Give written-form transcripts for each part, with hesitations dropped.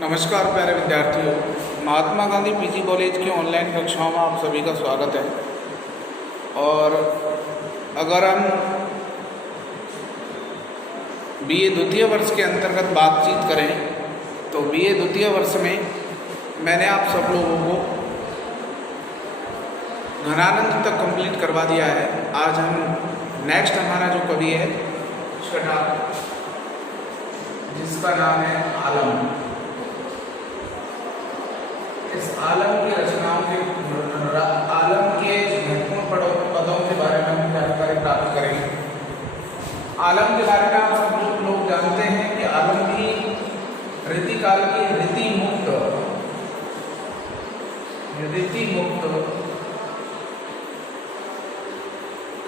नमस्कार प्यारे विद्यार्थियों, महात्मा गांधी पीजी कॉलेज की ऑनलाइन कक्षाओं में आप सभी का स्वागत है। और अगर हम बीए द्वितीय वर्ष के अंतर्गत बातचीत करें तो बीए द्वितीय वर्ष में मैंने आप सब लोगों को घनानंद तक कंप्लीट करवा दिया है। आज हम नेक्स्ट हमारा जो कवि है छठा, जिसका नाम है आलम। इस आलम की रचनाओं के आलम के महत्वपूर्ण पदों के बारे में हम जानकारी प्राप्त करेंगे। आलम के बारे में आप सब लोग जानते हैं कि आलम की रीतिकाल की रीति मुक्त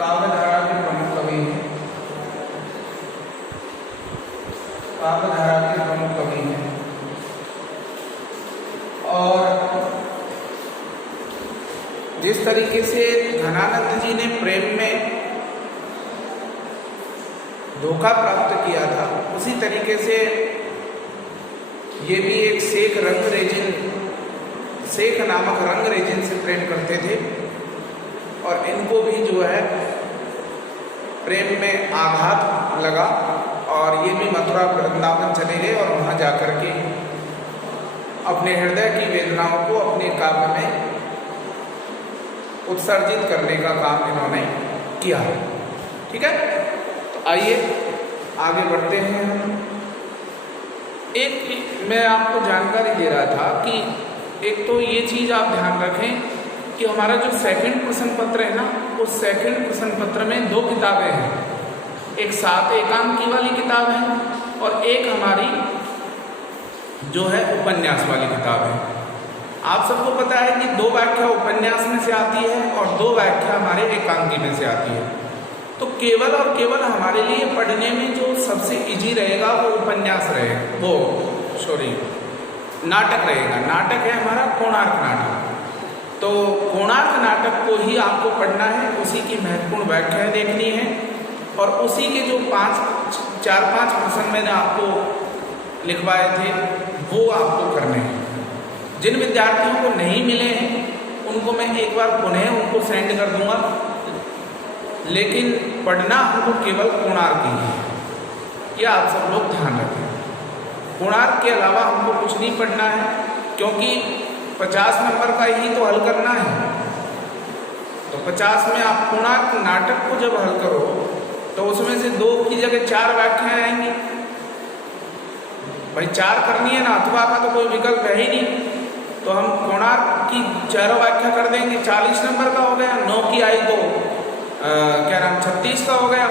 काव्यधारा के प्रमुख कवि हैं। काव्यधारा के प्रमुख कवि हैं और जिस तरीके से घनानंद जी ने प्रेम में धोखा प्राप्त किया था, उसी तरीके से ये भी एक शेख नामक रंग रेजिन से प्रेम करते थे और इनको भी जो है प्रेम में आघात लगा और ये भी मथुरा वृंदावन चले गए और वहाँ जाकर के अपने हृदय की वेदनाओं को अपने काव्य में उत्सर्जित करने का काम इन्होंने किया। ठीक है, तो आइए आगे बढ़ते हैं। एक मैं आपको जानकारी दे रहा था कि एक तो ये चीज़ आप ध्यान रखें कि हमारा जो सेकंड प्रश्न पत्र है ना, उस सेकंड प्रश्न पत्र में दो किताबें हैं। एक 7 एकांकी वाली किताब है और एक हमारी जो है उपन्यास वाली किताब है। आप सबको पता है कि 2 व्याख्या उपन्यास में से आती है और 2 व्याख्या हमारे एकांकी में से आती है। तो केवल और केवल हमारे लिए पढ़ने में जो सबसे इजी रहेगा वो उपन्यास रहेगा, नाटक रहेगा। नाटक है हमारा कोणार्क नाटक। तो कोणार्क नाटक को ही आपको पढ़ना है, उसी की महत्वपूर्ण व्याख्याएं देखनी है और उसी के जो 4-5 प्रश्न मैंने आपको लिखवाए थे वो आपको करने हैं। जिन विद्यार्थियों को नहीं मिले हैं उनको मैं एक बार पुनः उनको सेंड कर दूंगा, लेकिन पढ़ना हमको केवल कोणार्क ही है, यह आप सब लोग ध्यान रखें। कोणार्क के अलावा हमको कुछ नहीं पढ़ना है, क्योंकि 50 नंबर का ही तो हल करना है। तो 50 में आप कोणार्क नाटक को जब हल करो तो उसमें से 2 की जगह 4 व्याख्याएं आएंगी। भाई 4 करनी है ना, अथवा का तो कोई विकल्प है ही नहीं। तो हम कोणार्क की 4 व्याख्या कर देंगे, 40 नंबर का हो गया। 9 की आई तो 36 का हो गया।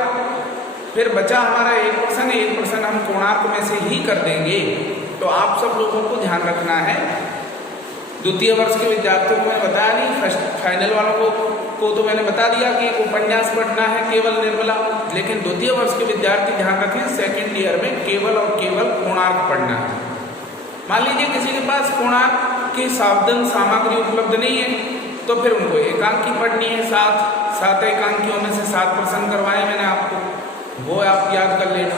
फिर बचा हमारा 1 प्रश्न हम कोणार्क में से ही कर देंगे। तो आप सब लोगों को ध्यान रखना है। द्वितीय वर्ष के विद्यार्थियों को मैंने बताया नहीं, फर्स्ट फाइनल वालों को तो मैंने बता दिया कि एक उपन्यास पढ़ना है केवल निर्मला, लेकिन द्वितीय वर्ष के विद्यार्थी ध्यान रखें सेकंड ईयर में केवल और केवल कोणार्क पढ़ना है। मान लीजिए किसी के पास कोणार्क की सावधान सामग्री उपलब्ध नहीं है तो फिर उनको एकांकी पढ़नी है। 7 एकांकियों में से 7 प्रश्न करवाए मैंने आपको, वो आप याद कर लेना,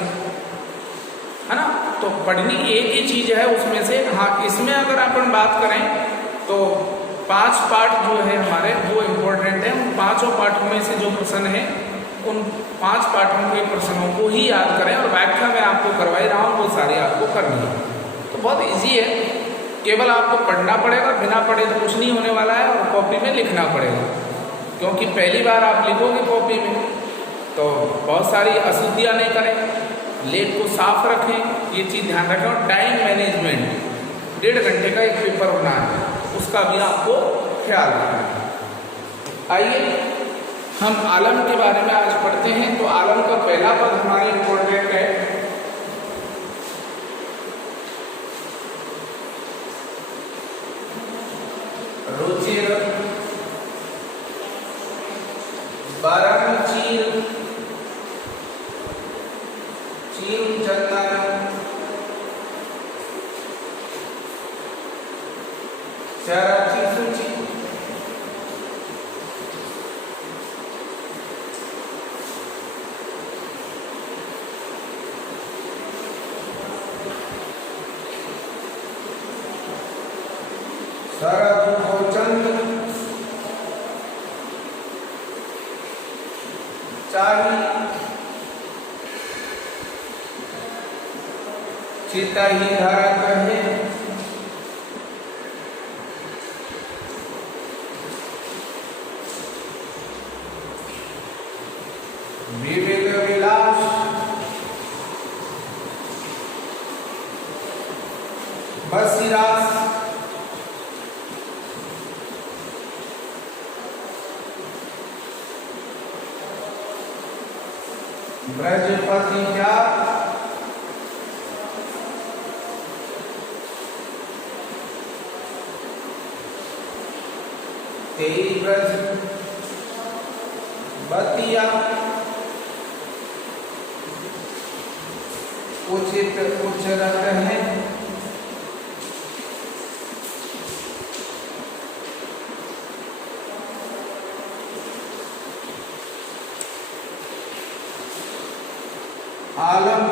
है ना। तो पढ़नी एक ही चीज है उसमें से। हाँ, इसमें अगर अपन बात करें तो 5 पार्ट जो है हमारे वो इम्पोर्टेंट है। उन 5 पार्टों में से जो प्रश्न है उन 5 पार्टों के प्रश्नों को ही याद करें और व्याख्या मैं आपको करवाई रहा हूँ वो सारी आपको करनी है। तो बहुत इजी है, केवल आपको पढ़ना पड़ेगा, बिना पढ़े तो कुछ नहीं होने वाला है। और कॉपी में लिखना पड़ेगा, क्योंकि पहली बार आप लिखोगे कॉपी में तो बहुत सारी अशुद्धियाँ नहीं करें। लेख को साफ रखें, ये चीज़ ध्यान रखें। और टाइम मैनेजमेंट, 1.5 घंटे का एक पेपर होना है, उसका भी आपको ख्याल रखना है। आइए हम आलम के बारे में आज पढ़ते हैं। तो आलम का पहला पद हमारे इम्पोर्टेंट है, रुचिर बारंचीर चीन चंदन चराची सूची। शरद को चंद चाही चित ही धरत है विविध विलास बसिरास ब्रजपति क्या तेई ब्रज बतिया उचित उच्चरत है आलम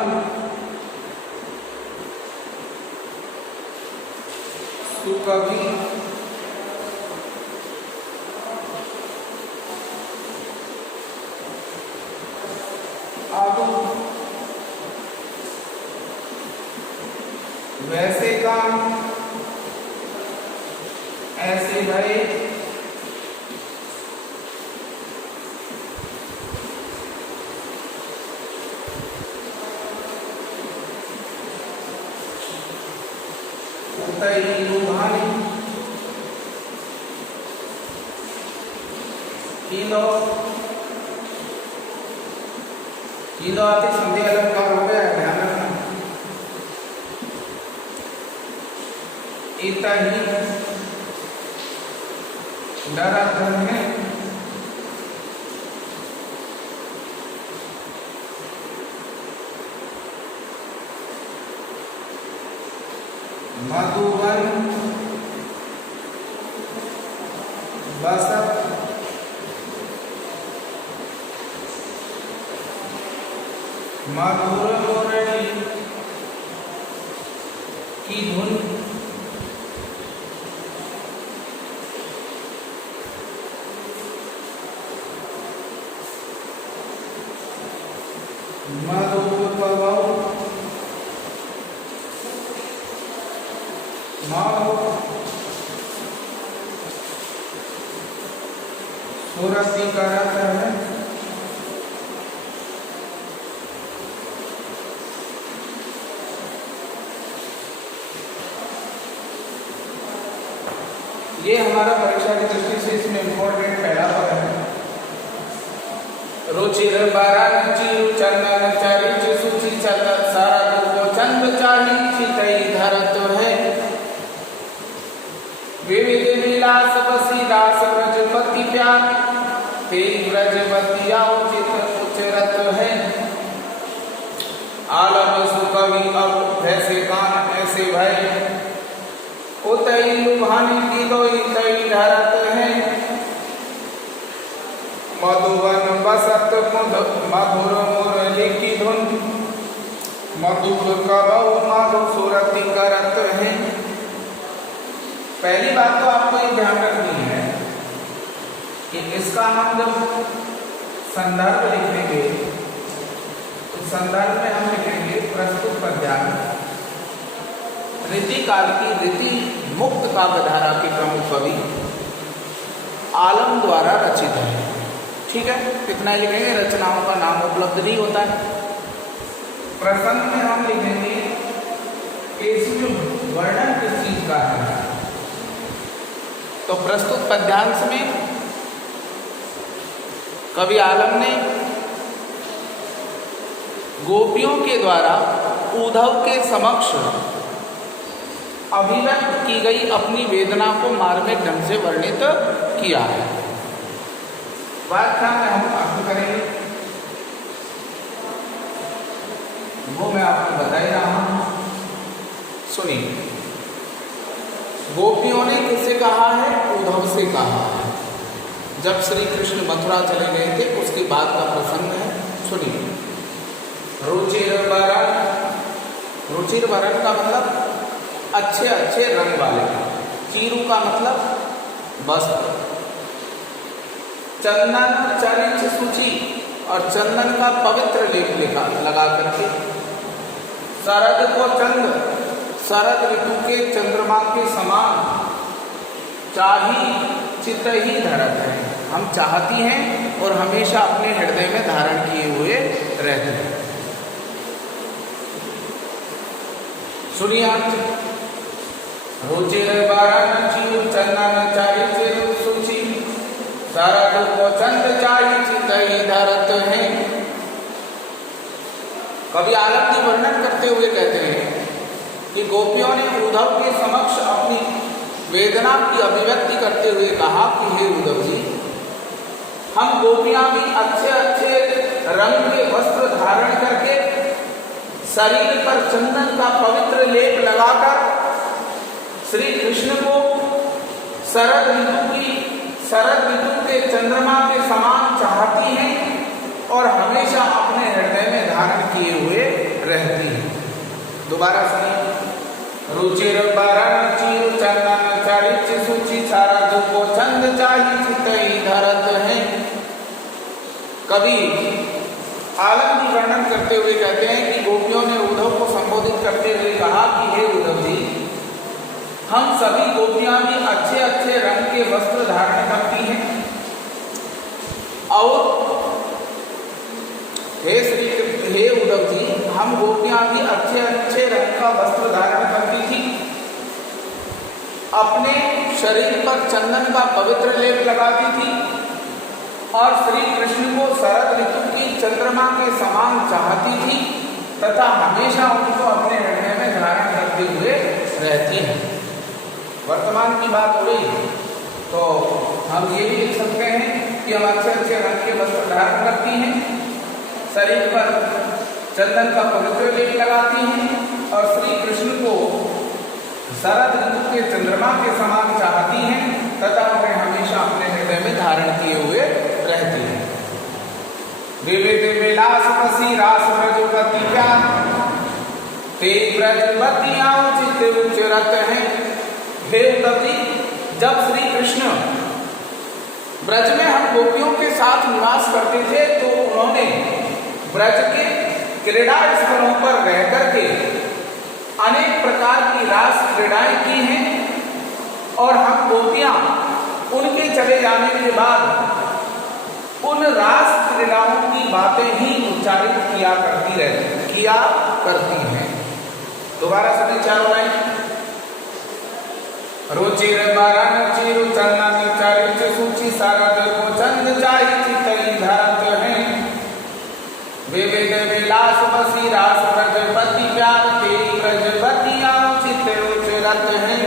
सुकवि अब वैसे काम ऐसे भय लुभानी कीलो कीलो आती संधि अलंकार हो गया, ध्यान रखना। इतना ही डरा धर्म है मधुवन बसत मधुर मुरली की धुन मधुपवौ सुरति करत है ये हमारा परीक्षा की दृष्टि से इसमें इंपॉर्टेंट पहला पद है। रुचिर बारन चिरु चंदन चरिच सुचि चंदन सारा को चंद चाही चितई धरत है विविध विलास बसी दास ब्रजपति प्यार ते ब्रजपति उचित उच्चरत है आलम सुकवि अब वैसे कान ऐसे भय उतई लुभानी की दोई तई धरत है मधुवन बसत मधुर मुरली की धुन मधुर कवौ मधु सुरति करत है। पहली बात तो आपको ये ध्यान रखनी है कि इसका हम जब संदर्भ लिखेंगे तो संदर्भ में हम लिखेंगे प्रस्तुत पद्यांश रीतिकाल की रीति मुक्त काव्यधारा के प्रमुख कवि आलम द्वारा रचित है। ठीक है, कितना ही लिखेंगे, रचनाओं का नाम उपलब्ध नहीं होता है। प्रसंग में हम लिखेंगे कि इसमें वर्णन किस चीज का है। तो प्रस्तुत पद्यांश में कवि आलम ने गोपियों के द्वारा उद्धव के समक्ष अभिव्यक्त की गई अपनी वेदना को मार्मिक ढंग से वर्णित किया है। व्याख्या में हम अर्थ करेंगे, वो मैं आपको बता ही रहा हूं। सुनिए, गोपियों ने किससे कहा है? उद्धव से कहा है। जब श्री कृष्ण मथुरा चले गए थे उसके बाद का प्रसंग है। सुनिए, रुचिर वरण, रुचिर वरण का मतलब अच्छे अच्छे रंग वाले। चीरू का मतलब वस्त्र। चंदन चरिच सूची, और चंदन का पवित्र लेप लगा करके। शरद को चंद, शरद ऋतु के चंद्रमा के समान। चाही चित ही धरत है, हम चाहती हैं और हमेशा अपने हृदय में धारण किए हुए रहते हैं। सुनिए रुचिर वाराणसी चंदन चारिच सूची, शरद को चंद चाही चित ही धरत है। कवि आलम जी वर्णन करते हुए कहते हैं कि गोपियों ने उद्धव के समक्ष अपनी वेदना की अभिव्यक्ति करते हुए कहा कि हे उद्धव जी, हम गोपियां भी अच्छे अच्छे रंग के वस्त्र धारण करके शरीर पर चंदन का पवित्र लेप लगाकर श्री कृष्ण को शरद ऋतु के चंद्रमा के समान चाहती हैं और हमेशा अपने हृदय में धारण किए हुए रहती हैं। दोबारा सुनिए। रुचिर वाराणसी चंदन चारिच सूची, शरद को चंद चाही चित ही धरत है। कवि आलम जी वर्णन करते हुए कहते हैं कि गोपियों ने उद्धव को संबोधित करते हुए कहा कि हे उद्धव जी, हम सभी गोपियां भी अच्छे अच्छे रंग के वस्त्र धारण करती हैं और हे उद्धव जी, हम गोपियां भी अच्छे अच्छे रंग का वस्त्र धारण करती थी, अपने शरीर पर चंदन का पवित्र लेप लगाती थी और श्री कृष्ण को शरद ऋतु की चंद्रमा के समान चाहती थी तथा हमेशा उनको अपने हृदय में धारण करते हुए रहती है। वर्तमान की बात हो रही तो हम ये भी लिख सकते हैं कि हम अच्छे अच्छे रंग के वस्त्र धारण करती हैं, शरीर पर चंदन का पवित्र लेप लगाती हैं और श्री कृष्ण को शरद ऋतु के चंद्रमा के समान चाहती हैं तथा उन्हें हमेशा अपने हृदय में धारण किए हुए रहती हैं। विविध विलास बसी रास ब्रजवती प्यार, ते ब्रजवतियां चित उच्चरत हैं। हे उद्धव जी, जब श्री कृष्ण ब्रज में हम गोपियों के साथ निवास करते थे तो उन्होंने ब्रज के क्रीड़ा स्थलों पर रह करके अनेक प्रकार की रास क्रीड़ाएं की हैं और हम गोपियां उनके चले जाने के बाद उन रास क्रीड़ाओं की बातें ही उच्चारित किया करती हैं। दोबारा सुनिए चारों लाइन। रुचिर वाराणसी चंदन चारिच सूची, शरद को चंद चाही चित ही धरत है। विविध विलास बसी रास ब्रजवती प्यार, तेरी ब्रजवतियां चित उच्चरत है।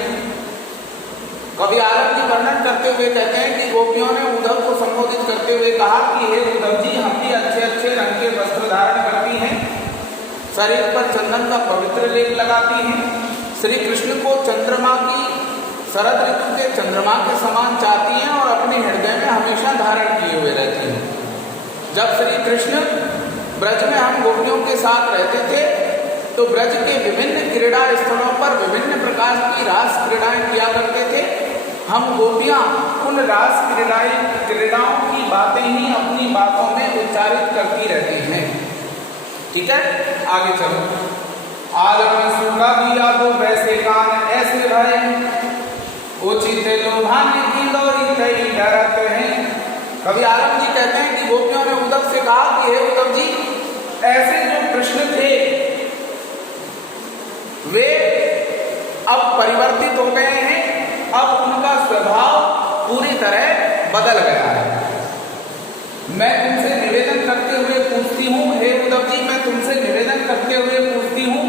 कवि आलम जी वर्णन करते हुए कहते हैं कि गोपियों ने उद्धव को संबोधित करते हुए कहा कि हे उद्धव जी, हम भी अच्छे अच्छे रंग के वस्त्र धारण करती हैं, शरीर पर चंदन का पवित्र लेप लगाती हैं, श्री कृष्ण को चंद्रमा की शरद ऋतु के चंद्रमा के समान चाहती हैं और अपने हृदय में हमेशा धारण किए हुए रहती हैं। जब श्री कृष्ण ब्रज में हम गोपियों के साथ रहते थे तो ब्रज के विभिन्न क्रीड़ा स्थलों पर विभिन्न प्रकार की रास क्रीड़ाएं किया करते थे। हम गोपियां उन रास क्रीड़ाओं की बातें ही अपनी बातों में उच्चारित करती रहती हैं। ठीक है, आगे चलो। आदम सुगा दिया तो वैसे कान ऐसे भरे, उचित लोभाने की लोरी तई डरत है। कवि आलम जी कहते हैं कि गोपियों ने उद्धव से कहा कि हे उद्धव जी, ऐसे जो कृष्ण थे वे अब परिवर्तित हो गए हैं, अब उनका स्वभाव पूरी तरह बदल गया है। मैं तुमसे निवेदन करते हुए पूछती हूँ, हे उद्धव जी, मैं तुमसे निवेदन करते हुए पूछती हूँ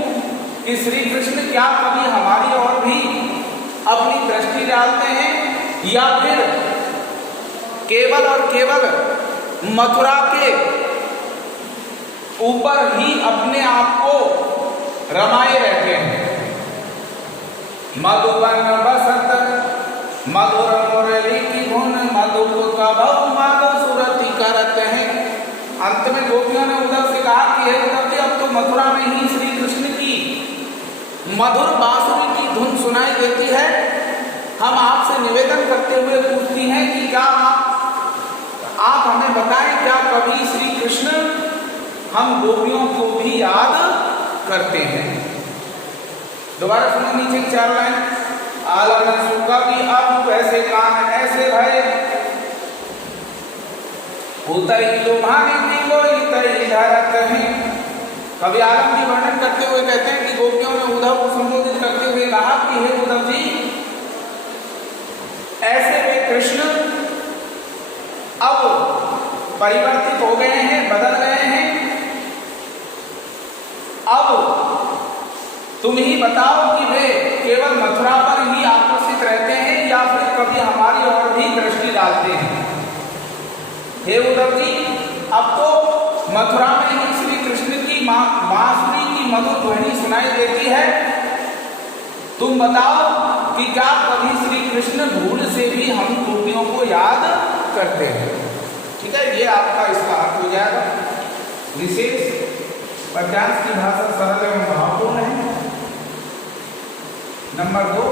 कि श्री कृष्ण क्या कभी हमारी ओर भी अपनी दृष्टि डालते हैं या फिर केवल और केवल मथुरा के ऊपर ही अपने आप को रमाए रहते हैं। मधुबन बसत मधुर मुरली की धुन, मधुप कबहु माधव सुरति करत हैं। अंत में गोपियों ने उद्धव से कहा कि हे उद्धव जी, अब तो मथुरा में ही श्री कृष्ण की मधुर बांसुरी की धुन सुनाई देती है, हम आपसे निवेदन करते हुए पूछती हैं कि क्या आप हमें बताएं, क्या कभी श्री कृष्ण हम गोपियों को भी याद करते हैं? दोबारा सुनो नीचे 4 लाइन। आलम सुखा भी अब वैसे काम ऐसे भय, उतई लुभाने दिलो इतई धरत है। कभी आलम की वर्णन करते हुए कहते हैं कि गोपियों ने उद्धव को संबोधित करते हुए कहा कि हे उद्धव जी, ऐसे वे कृष्ण अब परिवर्तित हो गए हैं, बदल गए हैं। अब तुम ही बताओ कि वे केवल मथुरा पर ही आकर्षित रहते हैं या फिर कभी हमारी ओर भी दृष्टि डालते हैं। हे उद्धव जी, अब तो मथुरा में ही श्री कृष्ण की बांसुरी की मधुर ध्वनि सुनाई देती है। तुम बताओ कि क्या कभी श्री कृष्ण भूल से भी हम गोपियों को याद करते हैं? ठीक है, ये आपका इसका अर्थ हो जाएगा। विशेष पद्यांश की भाषा सरल एवं भावपूर्ण है। नंबर 2,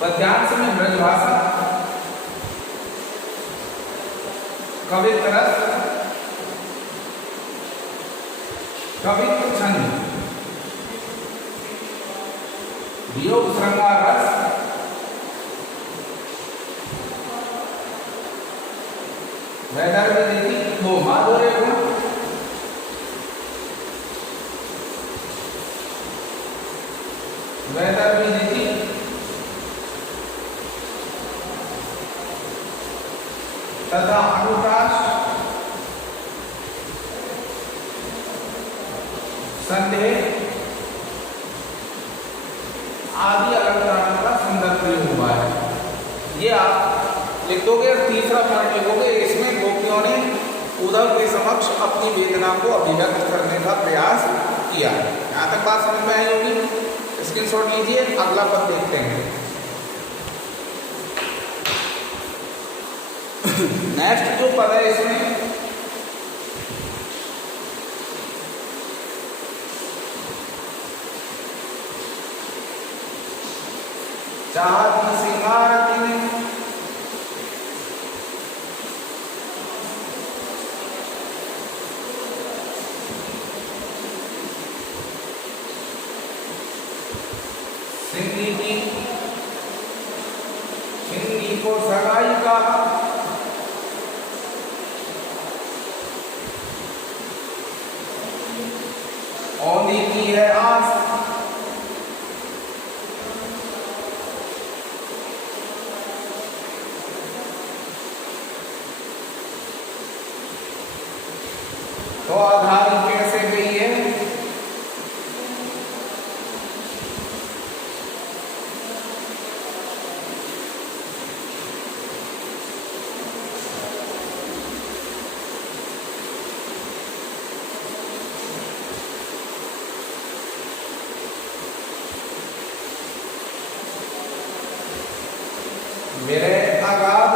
पद्यांश में ब्रजभाषा, कवित्व रस, कवित्व छंद, वियोग श्रृंगार रस, वैदर्भी रीति, वो माधुर्य गुण, वैदर्भी रीति, तथा अनुप्रास, संदेह आदि अलंकारों का सुंदर प्रयोग हुआ है। ये आप लिख दोगे और तीसरा पॉइंट लिखोगे, इसमें गोपियों ने उद्धव के समक्ष अपनी वेदना को अभिव्यक्त करने का प्रयास किया है। यहाँ तक बात समझ में आई होगी। स्क्रीनशॉट लीजिए, अगला पद देखते हैं। नेक्स्ट जो पद है इसमें चाहत सिंगार सिंगी को सगाई का औंधी की है आस, तो आधार कैसे गई है? मेरे आगाध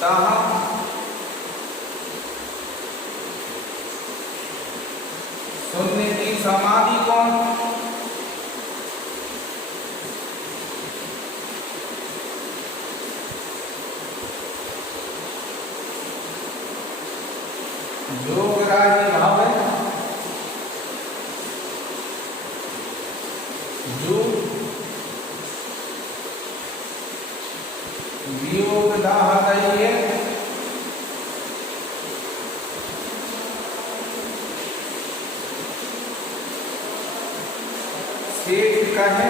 ताहा सुनने की समाधि कौन? जोगराजी भाव है जो वियोग दाह है सेठ का है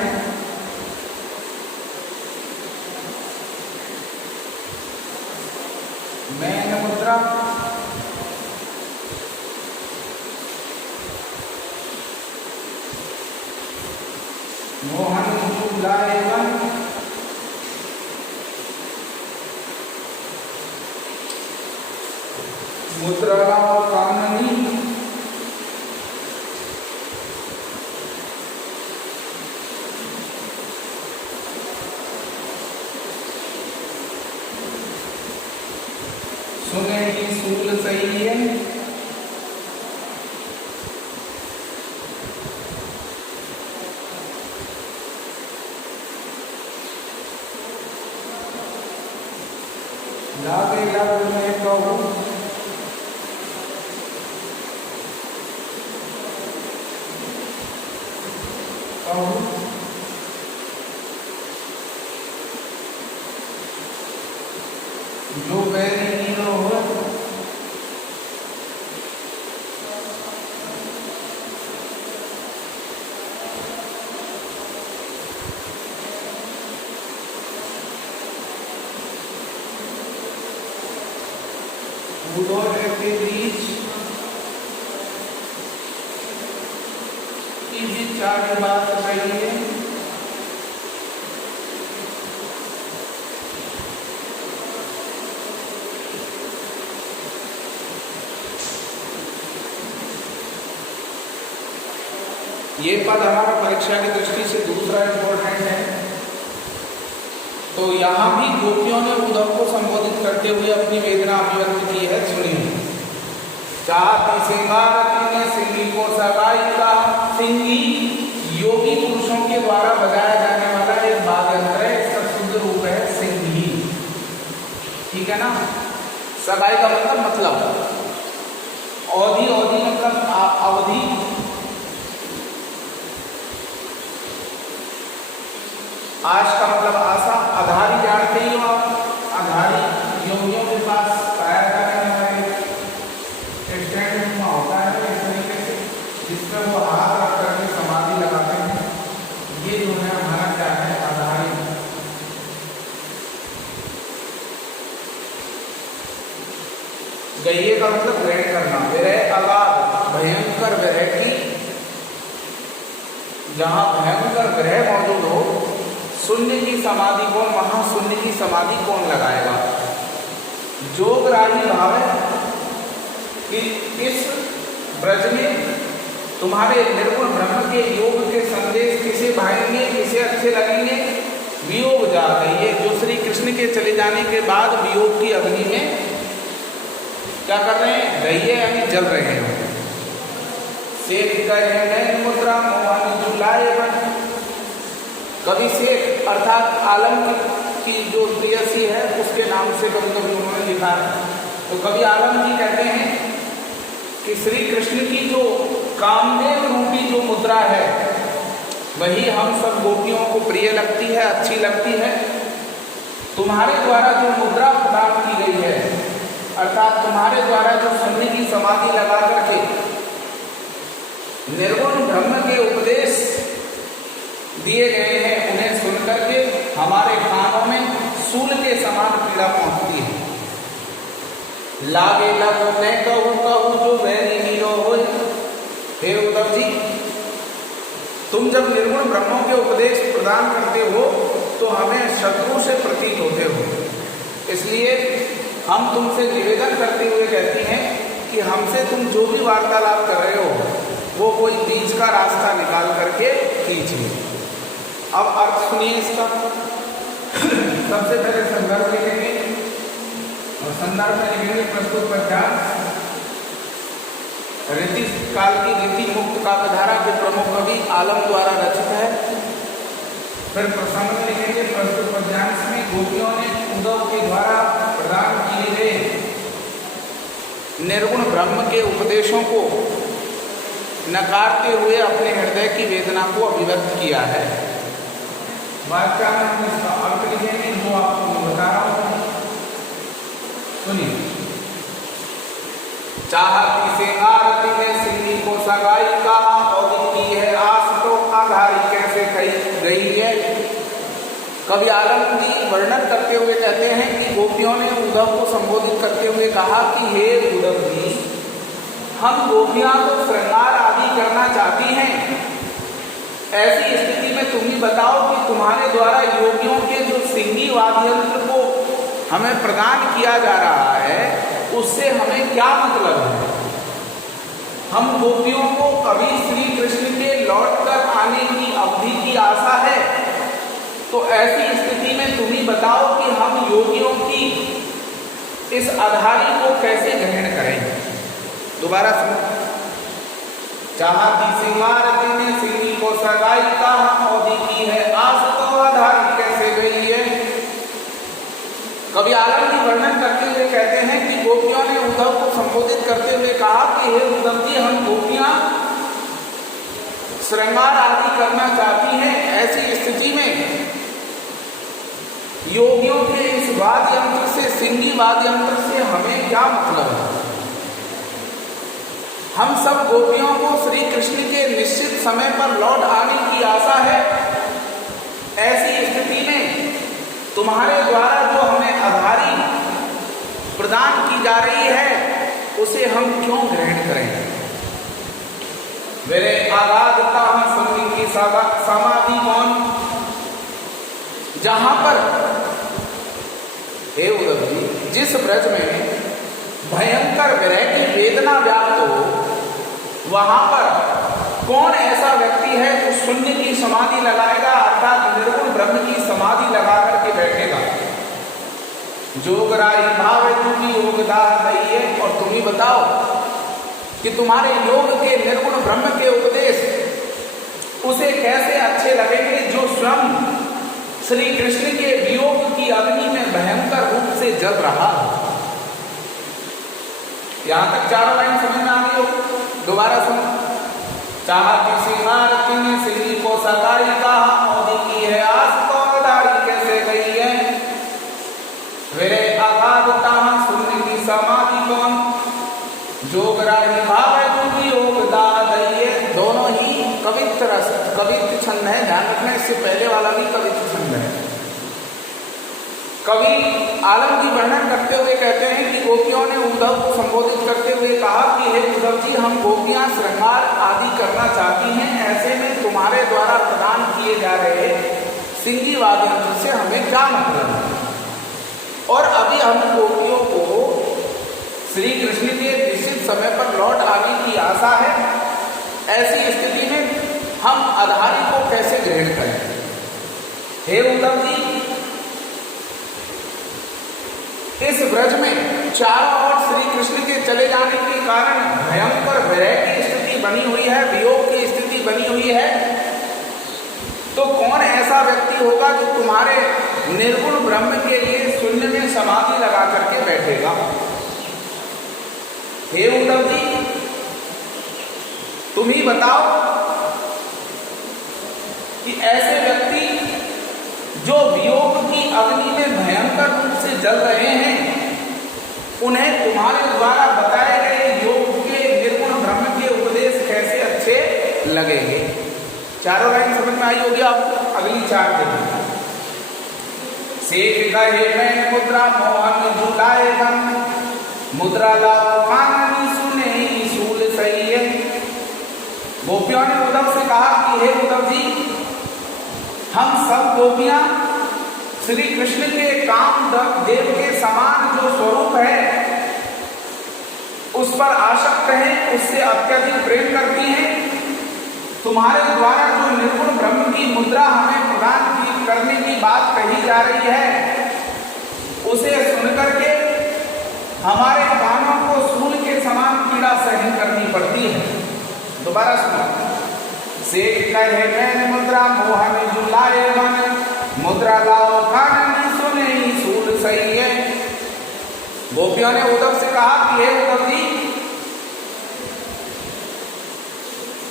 मैन मुद्रा मोहन लाएवन मुद्रा और काननी सुने की सूल सही है लागे लग में कहूँ जो बैरी नीरो हो के बीच की भी चार बात कही है। ये पद हमारा परीक्षा की दृष्टि से दूसरा इंपॉर्टेंट है। तो यहां भी गोपियों ने उद्धव को संबोधित करते हुए अपनी वेदना अभिव्यक्त की है, सुनिए। चाहती सिंगारती ने सिंगी को सगाई का, सिंगी योगी पुरुषों के द्वारा बजाया जाने वाला एक वाद्य यंत्र है, इसका शुद्ध रूप है सिंगी, ठीक है ना। सगाई का मतलब अवधि, अवधि मतलब अवधि, आश का मतलब आशा, आधारी जानते ही हो आप, आधारी योगियों के पास पाया जाने वाले स्टैंड होता है इस तरीके से, जिसमें वो हाथ रख करके समाधि लगाते हैं। ये जो है हमारा क्या है, आधारी। गइये का मतलब ग्रहण करना, विरह अगाध, भयंकर विरह की, जहां भयंकर विरह मौजूद हो, शून्य की समाधि कौन, वहां शून्य की समाधि कौन लगाएगा। जोगराही भाव है कि इस ब्रज में तुम्हारे निर्गुण ब्रह्म के योग के संदेश किसे भाएंगे, किसे अच्छे लगेंगे। वियोग जा गई है, जो श्री कृष्ण के चले जाने के बाद वियोग की अग्नि में क्या कर रहे हैं, गइये यानी जल रहे हैं। शेख नयन मुद्रा मोहन झुलाए बन, कभी शेख अर्थात आलम की जो प्रेयसी है उसके नाम से कभी कभी उन्होंने लिखा है। तो कभी आलम जी कहते हैं कि श्री कृष्ण की जो कामदेव रूपी जो मुद्रा है वही हम सब गोपियों को प्रिय लगती है, अच्छी लगती है। तुम्हारे द्वारा जो मुद्रा प्रदान की गई है, अर्थात तुम्हारे द्वारा जो शून्य की समाधि लगा करके निर्गुण ब्रह्म के उपदेश दिए गए हैं, उन्हें सुन करके हमारे कानों में सूल के समान पीड़ा पहुंचती है। लागे लगो मैं कहूँ कहूँ जो वैरी नीरो हो। हे उद्धव जी, तुम जब निर्गुण ब्रह्मों के उपदेश प्रदान करते हो तो हमें शत्रु से प्रतीत होते हो, इसलिए हम तुमसे निवेदन करते हुए कहते हैं कि हमसे तुम जो भी वार्तालाप कर रहे हो वो कोई बीच का रास्ता निकाल करके कीजिए। अब अर्थ सुनिए इसका। सबसे पहले संदर्भ लिखेंगे और संदर्भ में लिखेंगे प्रस्तुत पद्यांश रीति काल की रीति मुक्त काव्यधारा के प्रमुख कवि आलम द्वारा रचित है। फिर प्रसंग में लिखेंगे प्रस्तुत पद्यांश में गोपियों ने उद्धव के द्वारा प्रदान किए गए निर्गुण ब्रह्म के उपदेशों को नकारते हुए अपने हृदय की वेदना को अभिव्यक्त किया है। वाक्य में हम इसका अर्थ लिखेंगे जो आपको मैं बता रहा हूं, सुनिए। चाहती से आरती में सिंगी को सगाई कहा और की है आस तो आधारी कैसे गई है। कवि आलम जी वर्णन करते हुए कहते हैं कि गोपियों ने उद्धव को संबोधित करते हुए कहा कि हे उद्धव जी, हम गोपियां तो श्रृंगार आदि करना चाहती हैं, ऐसी स्थिति में तुम ही बताओ कि तुम्हारे द्वारा योगियों के जो सिंगी वाद्य यंत्र को हमें प्रदान किया जा रहा है उससे हमें क्या मतलब है। हम गोपियों को कभी श्री कृष्ण के लौटकर आने की अवधि की आशा है, तो ऐसी स्थिति में तुम ही बताओ कि हम योगियों की इस आधारी को कैसे ग्रहण करें। दोबारा सुनो। चाहती सिंगारती ने सिंगी को सगाई कहा और की है आस तो आधारी कैसे गई है। कभी आलम की वर्णन करते कहा कि हे उद्धव जी, हम गोपियां श्रृंगार आदि करना चाहती हैं, ऐसी स्थिति में योगियों के इस वाद्य यंत्र से, सिंगी वाद्य यंत्र से हमें क्या मतलब है? हम सब गोपियों को श्री कृष्ण के निश्चित समय पर लौट आने की आशा है। ऐसी स्थिति में तुम्हारे द्वारा जो हमें आधारी प्रदान की जा रही है, उसे हम क्यों ग्रहण करें? मेरे आगाधता सुनने की समाधि कौन, जहां पर हे उद्धव जी, जिस ब्रज में भयंकर विरह की वेदना व्याप्त हो, वहां पर कौन ऐसा व्यक्ति है जो शून्य की समाधि लगाएगा, अर्थात निर्गुण ब्रह्म की समाधि लगा करके बैठेगा? जोगराई भाव तुम्ही योगदान है। और तुम ही बताओ कि तुम्हारे योग के निर्गुण ब्रह्म के उपदेश उसे कैसे अच्छे लगेंगे, जो स्वयं श्री कृष्ण के वियोग की अग्नि में भयंकर रूप से जल रहा है। यहां तक चारों लाइन समझ में आ गई हो? दोबारा सुनो। चाह किसी मारती ने श्री को सगाई कहा, मोदी की है आस तो दाढ़ी कैसे गई है? मेरे अगाधता सुनने की समाधि कौन, जोगराही भाव है योगदान है। दोनों ही कवित्व छंद है, ध्यान रखना। इससे पहले वाला भी कवित्व छंद है। कवि आलम की वर्णन करते हुए कहते हैं कि गोपियों ने उद्धव को संबोधित करते हुए कहा कि हे उद्धव जी, हम गोपियां श्रृंगार आदि करना चाहती हैं, ऐसे में तुम्हारे द्वारा प्रदान किए जा रहे सिंगी वाद्य यंत्र से हमें क्या मतलब है? और अभी हम गोपियों को श्री कृष्ण के निश्चित समय पर लौट आने की आशा है। ऐसी स्थिति में हम आधारी को कैसे ग्रहण करें? हे उद्धव जी, इस ब्रज में चारों ओर श्री कृष्ण के चले जाने के कारण भयंकर विरह की स्थिति बनी हुई है, वियोग की स्थिति बनी हुई है। तो कौन ऐसा व्यक्ति होगा जो तुम्हारे निर्गुण ब्रह्म के लिए शून्य में समाधि लगा करके बैठेगा? हे उद्धव जी, तुम ही बताओ कि ऐसे व्यक्ति जो वियोग की अग्नि में भयंकर रूप से जल रहे हैं, उन्हें तुम्हारे द्वारा बताए गए योग के निर्गुण ब्रह्म के उपदेश कैसे अच्छे लगेंगे? चारों लाइन समझ में आई होगी आपको? अगली चार देखिए। सेठ गए मैं मुद्रा मोहन झूलाए गम, मुद्रा लाओ काननी सुने सूल सही है। गोपियों ने उद्धव से कहा कि हे उद्धव जी, हम सब गोपियां श्री कृष्ण के काम देव के समान जो स्वरूप है, उस पर आसक्त हैं, उससे अत्यधिक प्रेम करती हैं। तुम्हारे द्वारा जो निर्गुण ब्रह्म की मुद्रा हमें प्रदान करने की बात कही जा रही है, उसे सुनकर के हमारे कानों को सूल के समान पीड़ा सहन करनी पड़ती है। दोबारा सुनो। सेठ कहे मैंने मुद्रा मोहन झुलाए मन, मुद्रा लाओ काननी सुने सूल सही है। गोपियों ने उद्धव से कहा कि हे उद्धव जी,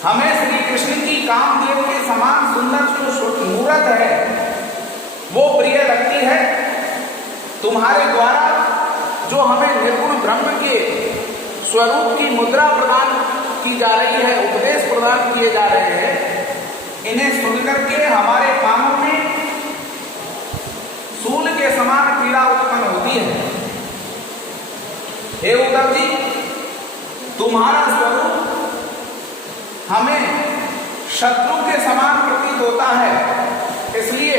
हमें श्री कृष्ण की कामदेव के समान सुंदर जो मूर्त है वो प्रिय लगती है। तुम्हारे द्वारा जो हमें निर्गुण ब्रह्म के स्वरूप की मुद्रा प्रदान की जा रही है, उपदेश प्रदान किए जा रहे हैं, इन्हें सुनकर के हमारे कानों में सूल के समान पीड़ा उत्पन्न होती है। हे उद्धव जी, तुम्हारा स्वरूप हमें शत्रु के समान प्रतीत होता है। इसलिए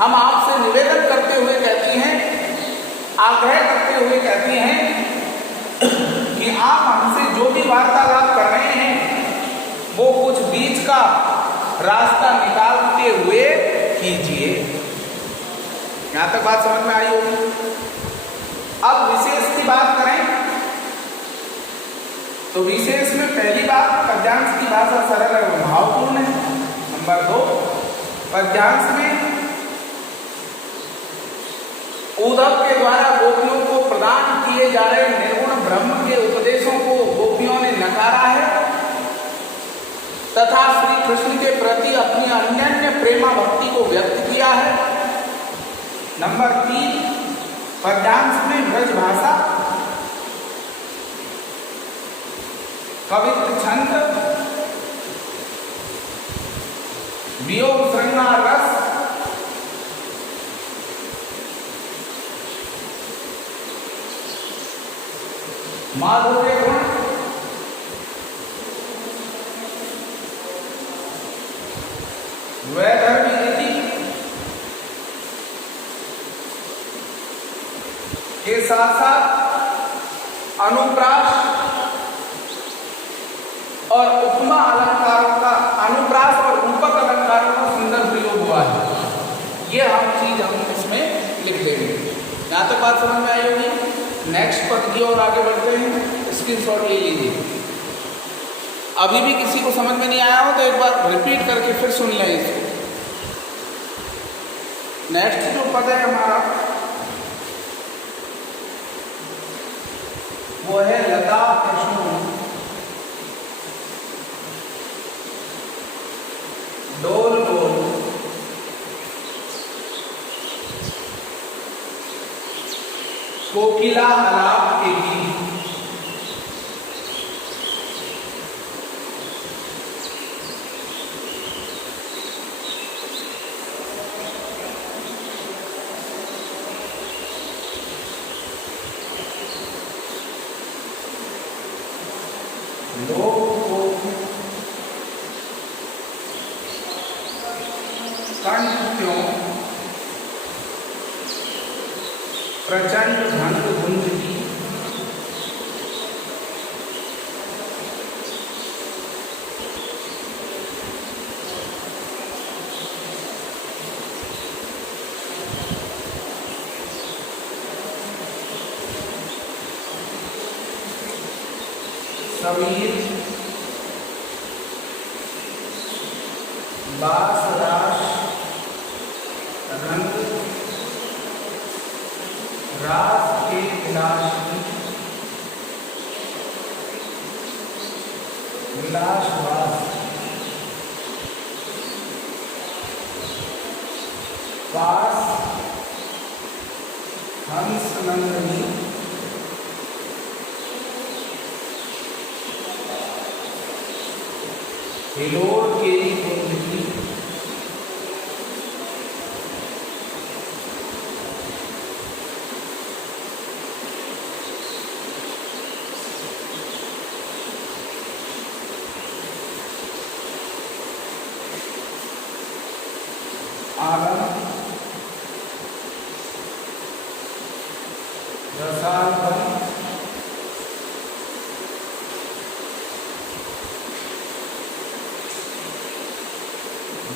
हम आपसे निवेदन करते हुए कहती हैं, आग्रह करते हुए कहती हैं कि आप हमसे जो भी वार्तालाप कर रहे हैं वो कुछ बीच का रास्ता निकालते हुए कीजिए। यहां तक बात समझ में आई होगी। अब विशेष की बात करें तो विशेष में पहली बात, पद्यांश की भाषा सरल और भावपूर्ण है। नंबर 2, पद्यांश में उद्धव के द्वारा गोपियों को प्रदान किए जा रहे निर्गुण ब्रह्म के उपदेशों को वो तथा श्री कृष्ण के प्रति अपनी अनन्य प्रेमा भक्ति को व्यक्त किया है। नंबर 3, पद्यांश में ब्रज भाषा, कवित्र छंद, वियोग श्रृंगार रस, माधुर्य गुण, वैधर्मी रीति के साथ साथ अनुप्रास और उपमा अलंकारों का, अनुप्रास और रूपक अलंकारों का सुंदर प्रयोग हुआ है। ये हम इसमें लिख देंगे। यहाँ तक बात समझ में आई होगी। नेक्स्ट पद की ओर आगे बढ़ते हैं, स्क्रीनशॉट ले लीजिए। अभी भी किसी को समझ में नहीं आया हो तो एक बार रिपीट करके फिर सुन लें इसको। नेक्स्ट जो पद है हमारा वो है लता कृष्ण डोल डोल कोकिला आलाप के गीत। लोग को कंठ्यों प्रचंड ढंग गुंज की समीर बास राश रंग रास के विलासवास पास हंस नंदनी हिलोर केरी कुंज की आनंद रसाल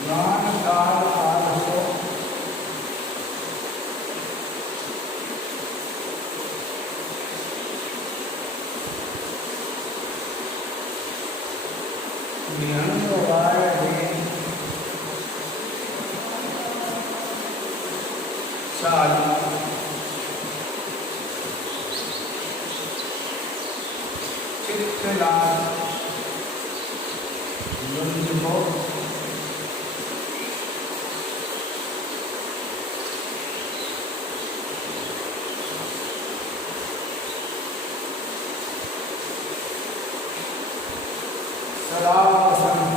ज्ञान काल आलस्य निहंगवाय चालू चित्तलाल लुंजभो सदा पसंद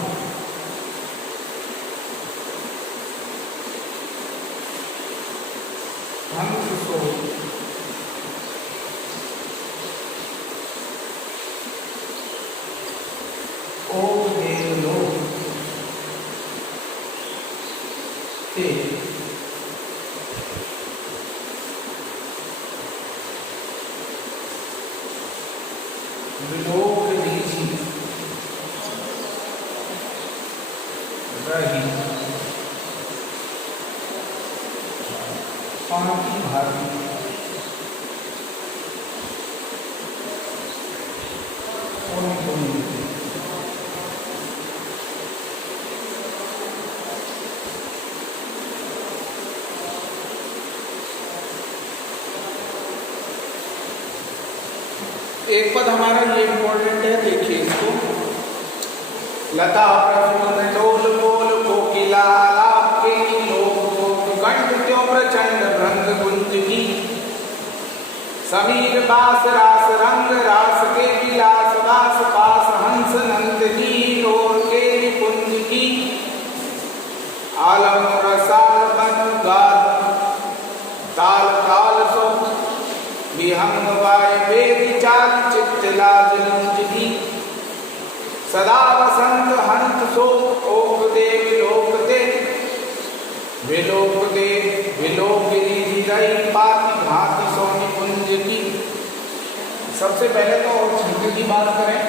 हंस सो ओ देवलो ते विलोक दीजी रही पांकी भारी एक पद हमारा ये इम्पोर्टेंट है, देखिए इसको। लता प्रसून डोल बोल कोकिला लाप के लोक कंठ त्यों प्रचंड भ्रंग गुंज की समीर बास रास रंग रास के विलास दास पास हंस नंद की लोर के कुंज की आलम रसाल बन गाल ताल ताल सो विहंग वाय वेद चाल चित्त लाज लुंज की सदा वसंत हंत सो ओक दे विलोक दे विलोक दे विलोक गिरी पाति भाति सोनी कुंज की। सबसे पहले तो छंद की बात करें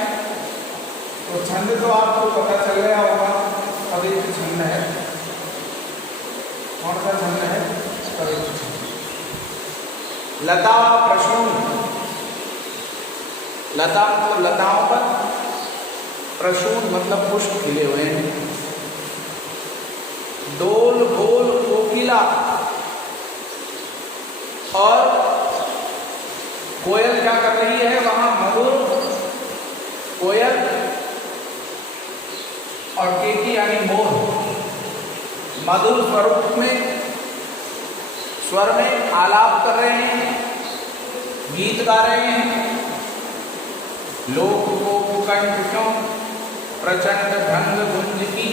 तो छंद तो आपको पता चल गया होगा। पवित्र छंद है। कौन सा छंद है? पवित्र छंद। लता प्रसून, लता मतलब लताओं पर, प्रसून मतलब पुष्प खिले हुए हैं। डोल बोल कोकिला, और कोयल क्या कर रही है वहां? मधुर कोयल और केकी यानी मोर मधुर स्वरूप में स्वर में आलाप कर रहे हैं, गीत गा रहे हैं। लोक को कंठ क्यों प्रचंड भंग गुंज की।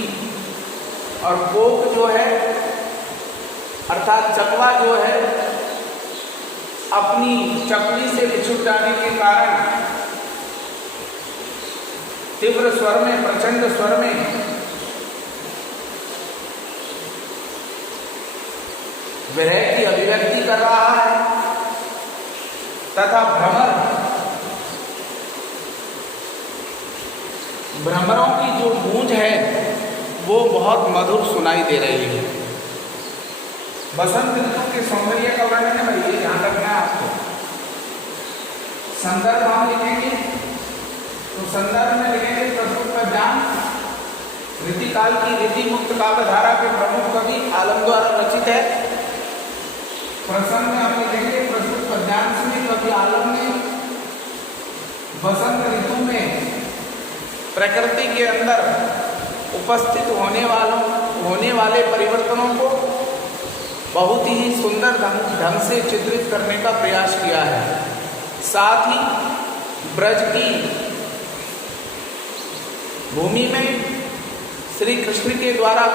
और कोक जो है अर्थात चकवा जो है अपनी चकली से बिछुड़ जाने के कारण तीव्र स्वर में, प्रचंड स्वर में विरह की अभिव्यक्ति कर रहा है तथा भ्रमरों की जो गूंज है वो बहुत मधुर सुनाई दे रही है। बसंत ऋतु के सौंदर्य का वर्णन है भाई, ये ध्यान रखना है आपको। संदर्भ हम लिखेंगे तो संदर्भ में लिखेंगे प्रस्तुत पद्यांश रीतिकाल की रीति मुक्त काव्य धारा के प्रमुख कवि आलम द्वारा रचित है। प्रसंग में हम लिखेंगे प्रस्तुत पद्यांश में कवि आलम ने बसंत ऋतु में प्रकृति के अंदर उपस्थित होने वाले परिवर्तनों को बहुत ही सुंदर ढंग से चित्रित करने का प्रयास किया है। साथ ही ब्रज की भूमि में श्री कृष्ण के द्वारा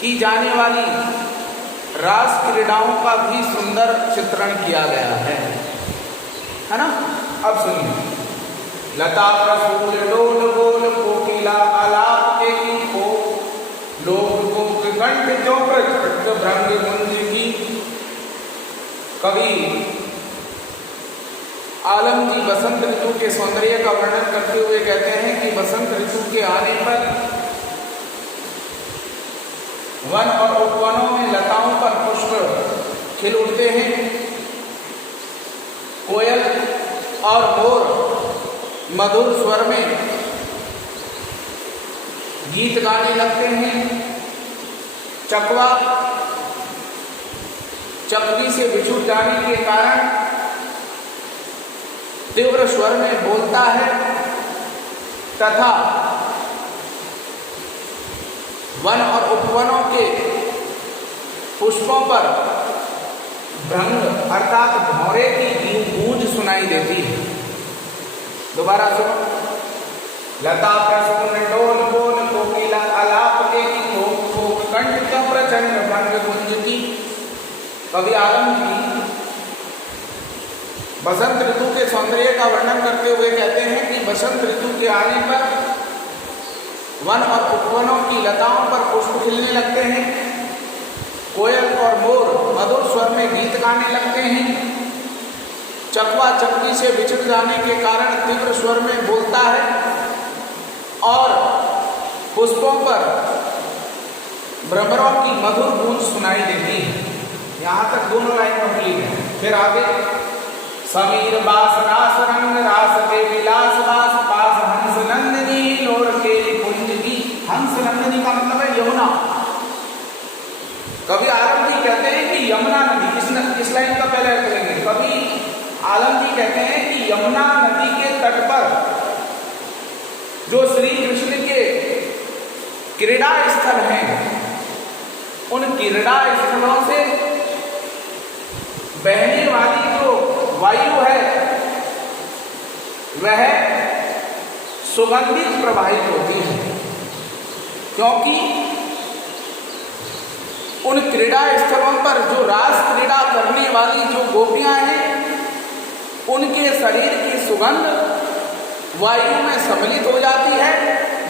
की जाने वाली रास क्रीड़ाओं का भी सुंदर चित्रण किया गया है ना। अब सुनिए। लता प्रसून डोल बोल कोकिला आलाप के को लोक को कंठ जो प्रचंड भ्रंग गुंज की। कवि आलम जी बसंत ऋतु के सौंदर्य का वर्णन करते हुए कहते हैं कि बसंत ऋतु के आने पर वन और उपवनों में लताओं पर पुष्प खिल उठते हैं। कोयल और मोर मधुर स्वर में गीत गाने लगते हैं। चकवा चकवी से बिछुड़ जाने के कारण तीव्र स्वर में बोलता है तथा वन और उपवनों के पुष्पों पर भ्रंग अर्थात भौरे की गूंज सुनाई देती है। दोबारा सुनो। लता प्रसून डोल बोल कोकिला आलाप के कंठ क्यों प्रचंड भंग गुंज की। कवि आलम जी बसंत ऋतु के सौंदर्य का वर्णन करते हुए कहते हैं कि बसंत ऋतु के आने पर वन और उपवनों की लताओं पर पुष्प खिलने लगते हैं। कोयल और मोर मधुर स्वर में गीत गाने लगते हैं। चकवा चकवी से बिछड़ जाने के कारण तीव्र स्वर में बोलता है और पुष्पों पर भ्रमरों की मधुर गूंज सुनाई देती है। यहाँ तक दोनों लाइन कंप्लीट है। फिर आगे समीर बास रास रंग रास के विलास बास पास हंस नंदिनी लोर के कुंज की। हंस नंदिनी का मतलब है यमुना। कवि आलम जी कहते हैं कि यमुना नदी, इस लाइन का पहले अर्थ लेंगे। कवि आलम जी कहते हैं कि यमुना नदी के तट पर जो श्री कृष्ण क्रीड़ा स्थल हैं, उन क्रीड़ा स्थलों से बहने वाली जो वायु है वह सुगंधित प्रवाहित होती है, क्योंकि उन क्रीड़ा स्थलों पर जो रास क्रीड़ा करने वाली जो गोपियां हैं उनके शरीर की सुगंध वायु में सम्मिलित हो जाती है,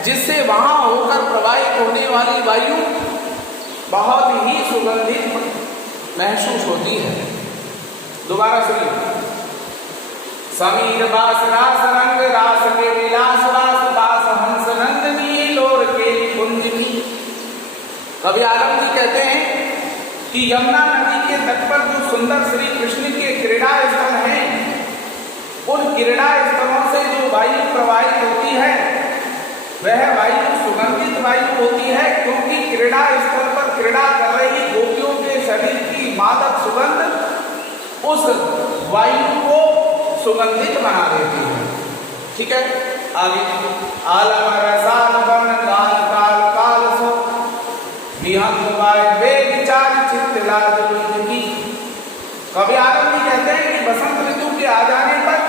जिससे वहां होकर प्रवाहित होने वाली वायु बहुत ही सुगंधित महसूस होती है। दोबारा सुनिए। समीर बास रास रंग रास के विलास वास बास हंस नंदनी लोर के कुंज की। कवि आलम जी कहते हैं कि यमुना नदी के तट पर जो सुंदर श्री कृष्ण के क्रीड़ा स्थल हैं, उन क्रीड़ा स्थलों से जो वायु प्रवाहित होती है वह वायु सुगंधित वायु होती है, क्योंकि क्रीड़ा स्थल पर क्रीड़ा कर रही गोपियों के शरीर की मादक सुगंध उस वायु को सुगंधित बना देती है। ठीक है, आगे। आलम रसाल वन काल काल काल सो विहंग वाय वेग चाल चित्त लाज की। कवि आलम जी कहते हैं कि बसंत ऋतु के आ जाने पर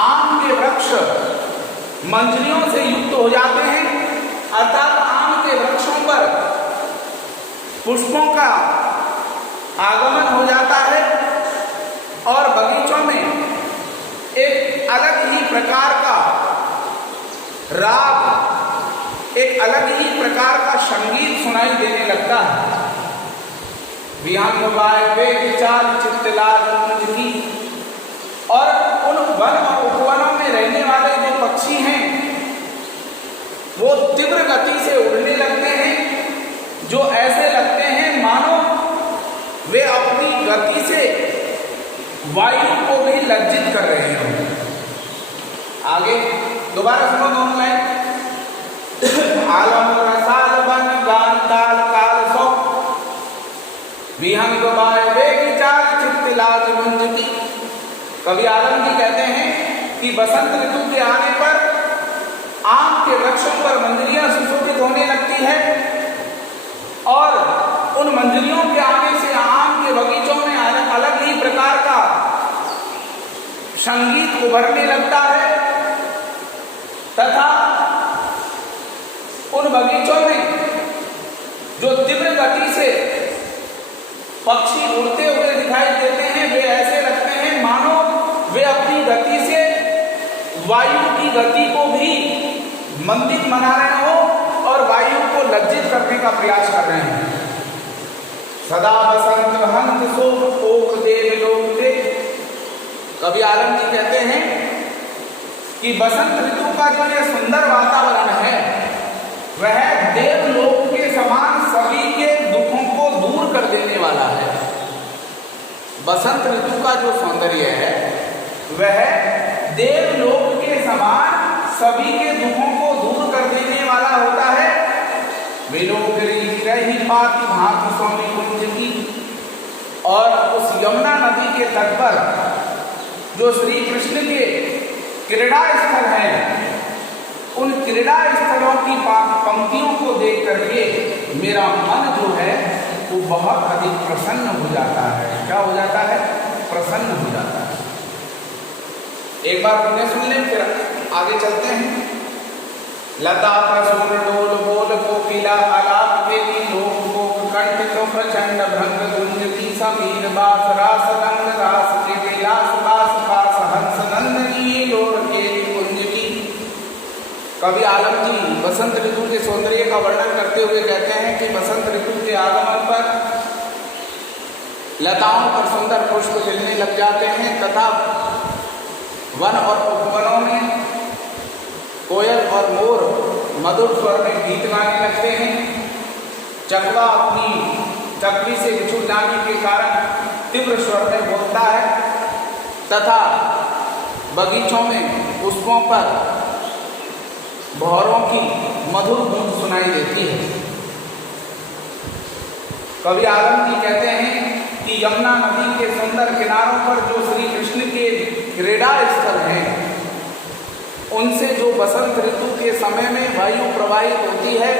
आम के वृक्ष मंजरियों से युक्त हो जाते हैं, अर्थात आम के वृक्षों पर पुष्पों का आगमन हो जाता है और बगीचों में एक अलग ही प्रकार का राग, एक अलग ही प्रकार का संगीत सुनाई देने लगता है। विहंग वाय वेग चाल चित्त लाज की। और उन वन और उपवनों में रहने वाले जो पक्षी हैं वो तीव्र गति से उड़ने लगते हैं, जो ऐसे लगते हैं मानो वे अपनी गति से वायु को भी लज्जित कर रहे हैं। आगे दोबारा सुनो दोनों लाइन। आलम रसाल वन गान ताल काल सो विहंग वाय वेग चाल चित्त लाज की। कवि आलम जी कहते हैं कि बसंत ऋतु के आने पर आम के वृक्षों पर मंजरियां सुशोभित होने लगती है और उन मंजरियों के आने से आम के बगीचों में अलग ही प्रकार का संगीत उभरने लगता है, तथा उन बगीचों में जो तीव्र गति से पक्षी उड़ते हुए दिखाई देते हैं वे ऐसे लगते हैं मानो वे अपनी गति से वायु की गति को भी मंदित बना रहे हो और वायु को लज्जित करने का प्रयास कर रहे हैं। सदा बसंत हंत शोभ ओक देव लोक। कवि आलम जी कहते हैं कि बसंत ऋतु का जो ये सुंदर वातावरण है वह देवलोक के समान सभी के दुखों को दूर कर देने वाला है। बसंत ऋतु का जो सौंदर्य है वह देवलोक के समान सभी के दुखों को दूर कर देने वाला होता है। रही पाती भांति स्वामी कुंज की। और उस यमुना नदी के तट पर जो श्री कृष्ण के क्रीड़ा स्थल है, उन क्रीड़ा स्थलों की पंक्तियों को देख करके मेरा मन जो है वो बहुत अधिक प्रसन्न हो जाता है। क्या हो जाता है? प्रसन्न हो जाता है। एक बार पुण्य सुन लें, फिर आगे चलते हैं। लता प्रसून डोल बोल कोकिला आलाप वेदी लोक कोक कंठ तो प्रचंड भंग गुंज की समीर बास रास रंग रास के विलास बास पास हंस नंदनी लोर के कुंज की। कवि आलम जी बसंत ऋतु के सौंदर्य का वर्णन करते हुए कहते हैं कि बसंत ऋतु के आगमन पर लताओं पर सुंदर पुष्प खिलने लग जाते हैं तथा वन और उपवनों में कोयल और मोर मधुर स्वर में गीत गाने लगते हैं। चकवा अपनी चकवी से बिछुड़ जाने के कारण तीव्र स्वर में बोलता है तथा बगीचों में पुष्पों पर भौरों की मधुर गूंज सुनाई देती है। कवि आलम जी कहते हैं कि यमुना नदी के सुंदर किनारों पर जो श्री कृष्ण के क्रीड़ा स्थल हैं, उनसे जो बसंत ऋतु के समय में वायु प्रवाहित होती है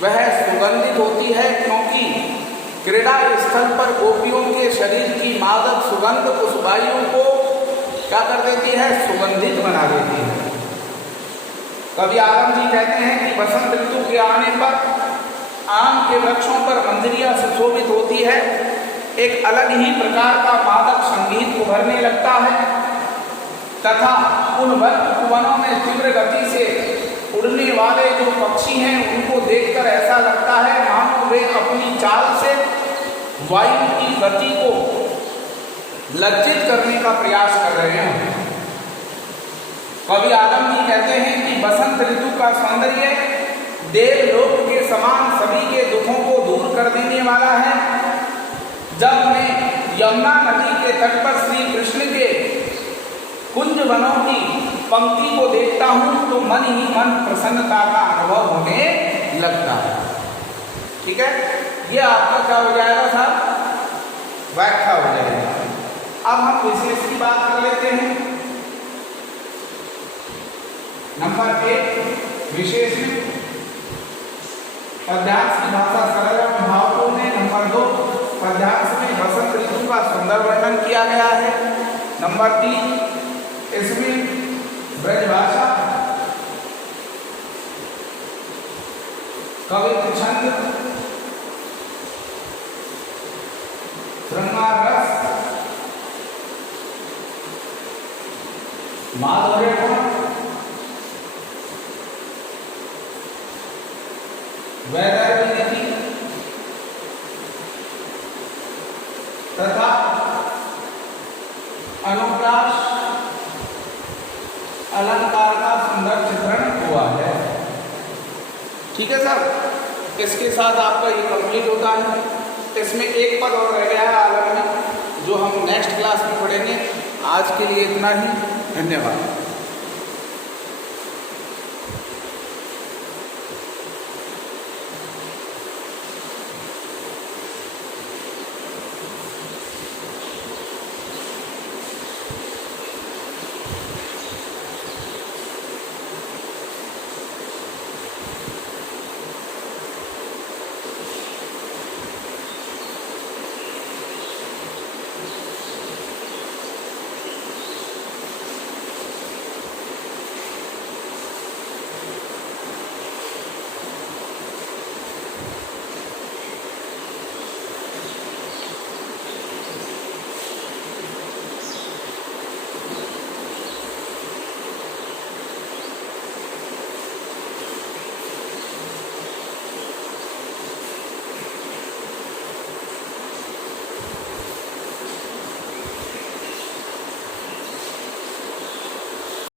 वह सुगंधित होती है, क्योंकि क्रीड़ा स्थल पर गोपियों के शरीर की मादक सुगंध उस वायु को क्या कर देती है, सुगंधित बना देती है। कवि आरम जी कहते हैं कि बसंत ऋतु के आने पर आम के वृक्षों पर मंजरियां सुशोभित होती है, एक अलग ही प्रकार का मादक संगीत उभरने लगता है तथा उन वनों में तीव्र गति से उड़ने वाले जो पक्षी हैं उनको देखकर ऐसा लगता है मानो वे अपनी चाल से वायु की गति को लज्जित करने का प्रयास कर रहे हैं। कवि आदम जी कहते हैं कि बसंत ऋतु का सौंदर्य देवलोक के समान सभी के दुखों को दूर कर देने वाला है। जब मैं यमुना नदी के तट पर श्री कृष्ण के कुंज वनों की पंक्ति को देखता हूं तो मन ही मन प्रसन्नता का अनुभव होने लगता है। ठीक है, ये आपका क्या हो जाएगा साहब, व्याख्या हो जाएगा। अब हम विशेष की बात कर लेते हैं। नंबर 1 विशेष में पद्यांश की भाषा सरल एवं भावपूर्ण है। नंबर 2 पद्यांश में बसंत ऋतु का सुंदर वर्णन किया गया है। नंबर 3 इसमें ब्रजभाषा, कवित्व छंद, श्रृंगार रस, माधुर्य गुण, वैदर्भी नीति तथा अनुप्रास अलंकार का सुंदर चित्रण हुआ है। ठीक है सर, इसके साथ आपका ये कंप्लीट होता है। इसमें एक पद और रह गया है आलम में, जो हम नेक्स्ट क्लास में पढ़ेंगे। आज के लिए इतना ही, धन्यवाद।